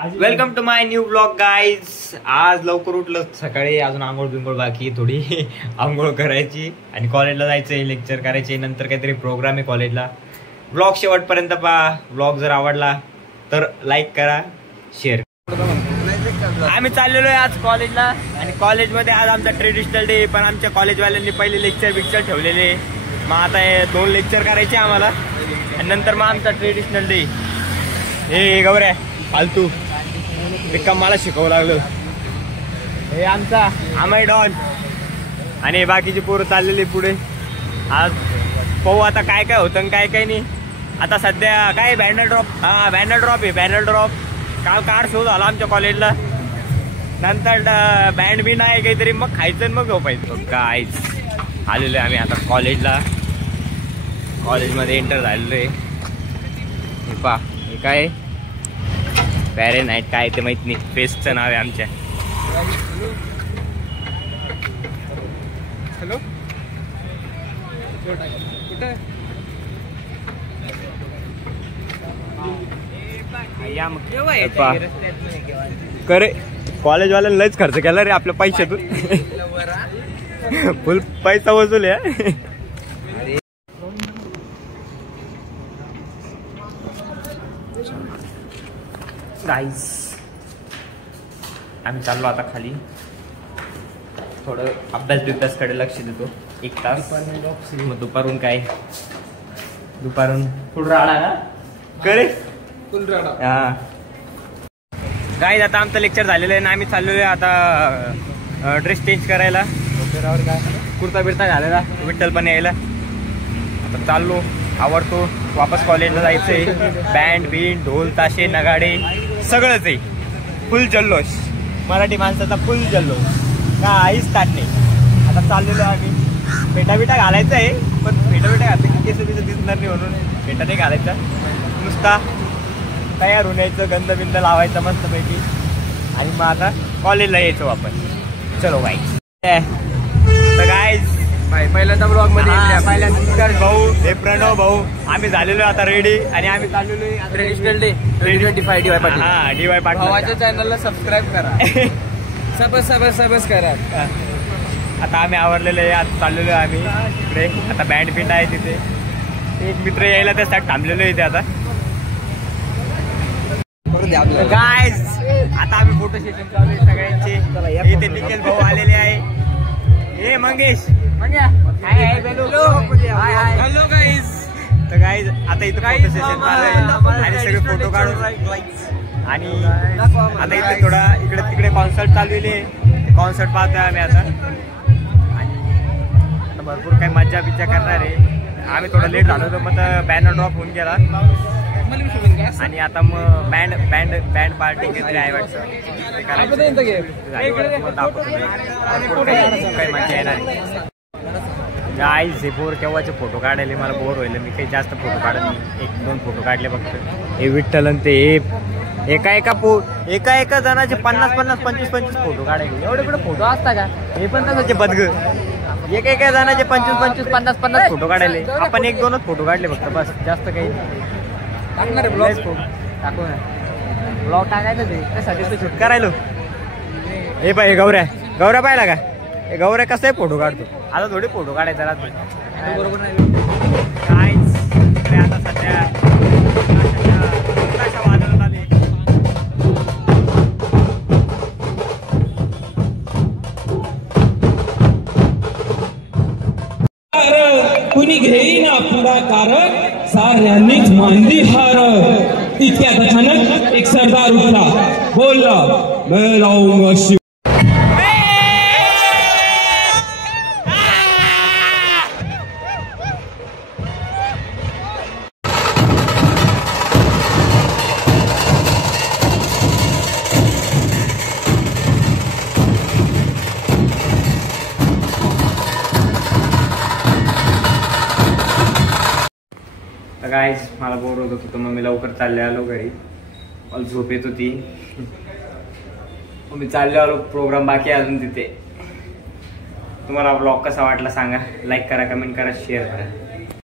Welcome to my new blog guys. आज लवकर उठलं सकाळी, अजून आंघोळ बिंघोळ बाकी, थोडी आंघोळ करायची आणि कॉलेजला जायचंय, लेक्चर करायचे, नंतर काहीतरी प्रोग्राम आहे कॉलेजला. ब्लॉग शेवटपर्यंत पहा. ब्लॉग जर आवडला तर लाईक करा, शेअर. आम्ही चाललेलो आहे आज कॉलेजला आणि कॉलेजमध्ये आज आमचा ट्रेडिशनल डे. पण आमच्या कॉलेजवाल्यांनी पहिले लेक्चर ठेवलेले, मग आता हे 2 लेक्चर करायचे आम्हाला आणि नंतर मग आमचा ट्रेडिशनल डे. हे गौऱ्या फालतू रिकाम मला शिकवू लागलं. हे आमचा आमाई डॉन आणि बाकीची पोरं चाललेली पुढे. आज पाहू आता काय काय होतं काय काय नाही. आता सध्या काय बॅनर ड्रॉप, बॅनर ड्रॉप आहे. बॅनर ड्रॉप काल कार शो झाला आमच्या कॉलेजला. नंतर बँड बी नाही काहीतरी, मग खायचं मग झोपायचं. काहीच आलेलो आहे आम्ही आता कॉलेजला. कॉलेजमध्ये एंटर झालेलो आहे. हे पहा, हे काय पॅरे नाईट काय ते माहित नाही. फेस्टचं नाव आहे आमच्या. हॅलो करे कॉलेजवाल्यानं लयच खर्च केला रे आपल्या पैशातून. फुल पैसा वसूल आहे. गाईस आम्ही चाललो आता खाली. थोडं अभ्यासकडे लक्ष देतो 1 तास. मग दुपारून काय, दुपारून फुल राडा ना करे फुल राडा. हा गाईस आता आमचं लेक्चर झालेलं आहे ना, आम्ही चाललेलो आहे आता ड्रेस चेंज करायला. काय कुर्ता बिरता घालायला, विठ्ठल पण यायला. आता चाललो, आवडतो वापस कॉलेजला जायचंय. बँड बीन ढोल ताशे नगाडे सगळंच आहे. फुल जल्लोष, मराठी माणसाचा फुल जल्लोष, काहीच ताट नाही. आता चाललेलो आम्ही. फेटा बिटा घालायचा आहे, पण फेटा बिटा घातलं की केस बिस दिसणार नाही म्हणून फेटा नाही घालायचा. नुसता तयार होण्याचं, गंध बिंद लावायचं मस्तपैकी आणि मग आता कॉलेजला यायचं वापस. चलो गाईज. तर गाईज पहिल्यांदा ब्लॉग मध्ये पहिल्यांदा भाऊ, हे प्रणव भाऊ, आम्ही झालेलो आता रेडी आणि आम्ही चाललेलो आहे ट्रेडिशनल डे 2025 DY पाटील. हा DY पाटील भावाच्या चॅनलला सबस्क्राईब करा. सबस करा. आता आम्ही आवरलेलो आहे, आता चाललेलो आहे आम्ही इकडे. आता बँड बिंड आहे तिथे. एक मित्र यायला त्यासाठी थांबलेलो आहे इथे. आता गाईज आता आम्ही फोटो सेशन चालू आहे सगळ्यांचे. इथे निखिल भाऊ आलेले आहे. हे मंगेश हॅलो गाईज. तर गाईज आता इथं फोटो सेशन चालू आहे आणि सगळे फोटो काढून आणि आता इथे थोडा इकडे तिकडे कॉन्सर्ट चाललेली आहे. कॉन्सर्ट पाहतोय आम्ही आता आणि आता भरपूर काही मज्जा बिज्जा करणार आहे. आम्ही थोडं लेट झालो होतो, मग बॅनर ड्रॉप होऊन गेला आणि आता मग बँड पार्टी घेतली आहे वाटतं. ते करायचं दाखवतो. भरपूर काही मज्जा येणार आहे. गाईज हे बोर केव्हाचे फोटो काढायला मला बोर होईल. मी काही जास्त फोटो काढत नाही, 1-2 फोटो काढले फक्त. हे विठ्ठल ते एका जणाचे 50-50, 25-25 फोटो काढायचे. एवढे कुठे फोटो असता का? हे पण तसंच बदग. एका जणाचे 25-25, 50-50 फोटो काढायले. आपण 1-2च फोटो काढले फक्त, बस. जास्त काही टाकणार आहे ब्लॉग. टाकू ना ब्लॉग टाकायचं ते त्यासाठी शूट करायलो. हे पाय गौऱ्या पाहिला का? हे गौऱ्या कसाही फोटो काढतो. आता थोडी फोटो काढायचा राहतो बरोबर नाही. काय आता सध्या वाजवत आली. कुणी घेईना पुढाकार, साऱ्यांनीच मानली हार. इतक्यात अचानक एक सरदार उठला, बोलला मैं लाऊंगा शिव. गाईज मला बोर होत होतं, मग मी लवकर चालले आलो घरी. मला झोप येत होती, मी चालले आलो. प्रोग्राम बाकी अजून तिथे. तुम्हाला ब्लॉग कसा वाटला सांगा. लाईक करा, कमेंट करा, शेअर करा.